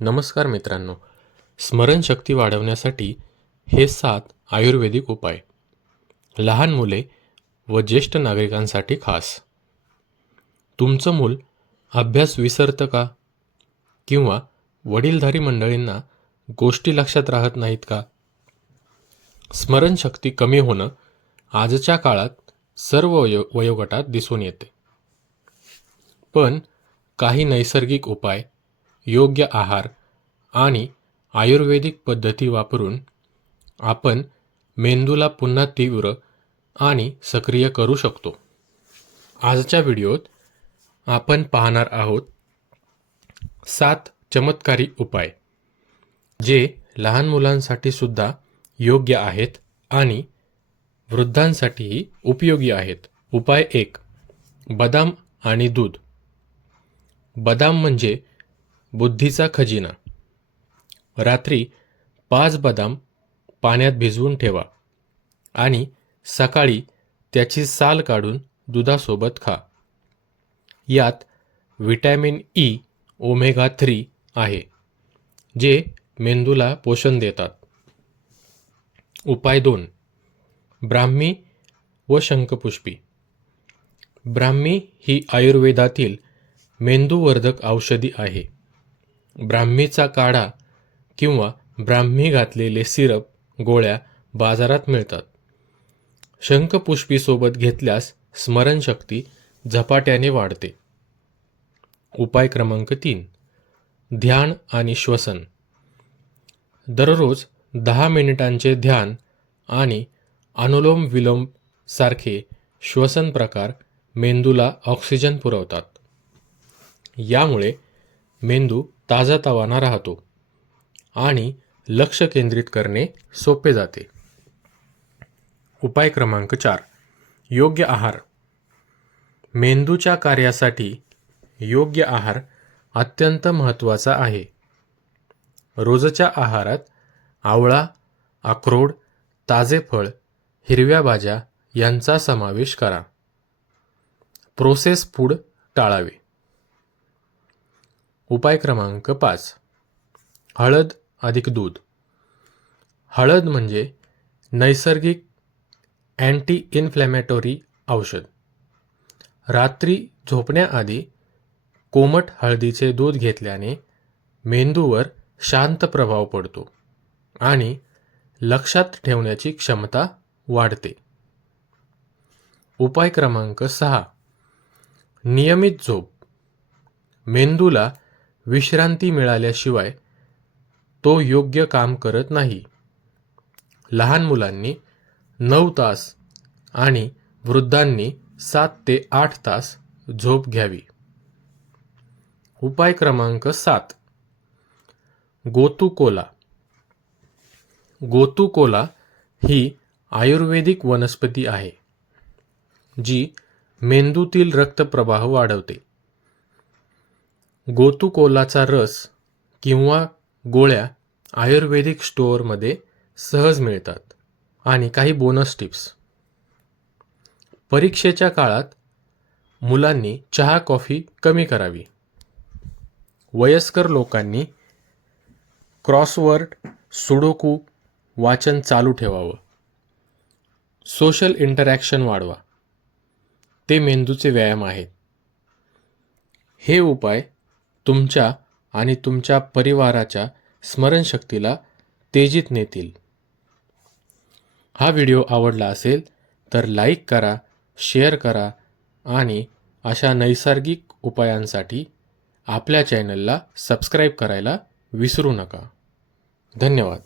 नमस्कार मित्रांनो. स्मरणशक्ती वाढवण्यासाठी हे सात आयुर्वेदिक उपाय. लहान मुले व ज्येष्ठ नागरिकांसाठी खास. तुमचं मूल अभ्यास विसरतं का? किंवा वडीलधारी मंडळींना गोष्टी लक्षात राहत नाहीत का? स्मरणशक्ती कमी होणं आजच्या काळात सर्व वयो वयोगटात दिसून येते. पण काही नैसर्गिक उपाय योग्य आहार आणि आयुर्वेदिक पद्धती वापरून आपण मेंदूला पुन्हा तीव्र आणि सक्रिय करू शकतो. आजच्या व्हिडिओत आपण पाहणार आहोत सात चमत्कारी उपाय जे लहान मुलांसाठी सुद्धा योग्य आहेत आणि वृद्धांसाठीही उपयोगी आहेत. उपाय एक बदाम आणि दूध. बदाम म्हणजे बुद्धीचा खजिना. रात्री पाच बदाम पाण्यात भिजवून ठेवा आणि सकाळी त्याची साल काढून दुधासोबत खा. यात व्हिटॅमिन ई ओमेगा थ्री आहे जे मेंदूला पोषण देतात. उपाय दोन. ब्राह्मी व शंखपुष्पी. ब्राह्मी ही आयुर्वेदातील मेंदूवर्धक औषधी आहे. ब्राह्मीचा काढा किंवा ब्राह्मी घातलेले सिरप गोळ्या बाजारात मिळतात. शंखपुष्पीसोबत घेतल्यास स्मरणशक्ती झपाट्याने वाढते. उपाय क्रमांक तीन. ध्यान आणि श्वसन. दररोज दहा मिनिटांचे ध्यान आणि अनुलोम विलोम सारखे श्वसन प्रकार मेंदूला ऑक्सिजन पुरवतात. यामुळे मेंदू ताजातवाना राहतो आणि लक्ष केंद्रित करणे सोपे जाते. उपाय क्रमांक चार. योग्य आहार. मेंदूच्या कार्यासाठी योग्य आहार अत्यंत महत्त्वाचा आहे. रोजच्या आहारात आवळा अक्रोड ताजे फळ हिरव्या भाज्या यांचा समावेश करा. प्रोसेस फूड टाळावे. उपाय क्रमांक पाच. हळद अधिक दूध. हळद म्हणजे नैसर्गिक अँटी इन्फ्लॅमेटोरी औषध. रात्री झोपण्याआधी कोमट हळदीचे दूध घेतल्याने मेंदूवर शांत प्रभाव पडतो आणि लक्षात ठेवण्याची क्षमता वाढते. उपाय क्रमांक सहा. नियमित झोप. मेंदूला विश्रांती मिळाल्याशिवाय तो योग्य काम करत नाही. लहान मुलांनी नऊ तास आणि वृद्धांनी सात ते आठ तास झोप घ्यावी. उपाय क्रमांक सात. गोतुकोला. गोतुकोला ही आयुर्वेदिक वनस्पती आहे जी मेंदूतील रक्तप्रवाह वाढवते. गोतुकोलाचा रस किंवा गोळ्या आयुर्वेदिक स्टोअरमध्ये सहज मिळतात. आणि काही बोनस टिप्स. परीक्षेच्या काळात मुलांनी चहा कॉफी कमी करावी. वयस्कर लोकांनी क्रॉसवर्ड सुडोकू वाचन चालू ठेवावं. सोशल इंटरॅक्शन वाढवा. ते मेंदूचे व्यायाम आहेत. हे उपाय तुमच्या आणि तुमच्या परिवाराच्या स्मरणशक्तीला तेजीत नेतील. हा व्हिडिओ आवडला असेल तर लाईक करा शेअर करा आणि अशा नैसर्गिक उपायांसाठी आपल्या चॅनलला सबस्क्राईब करायला विसरू नका. धन्यवाद.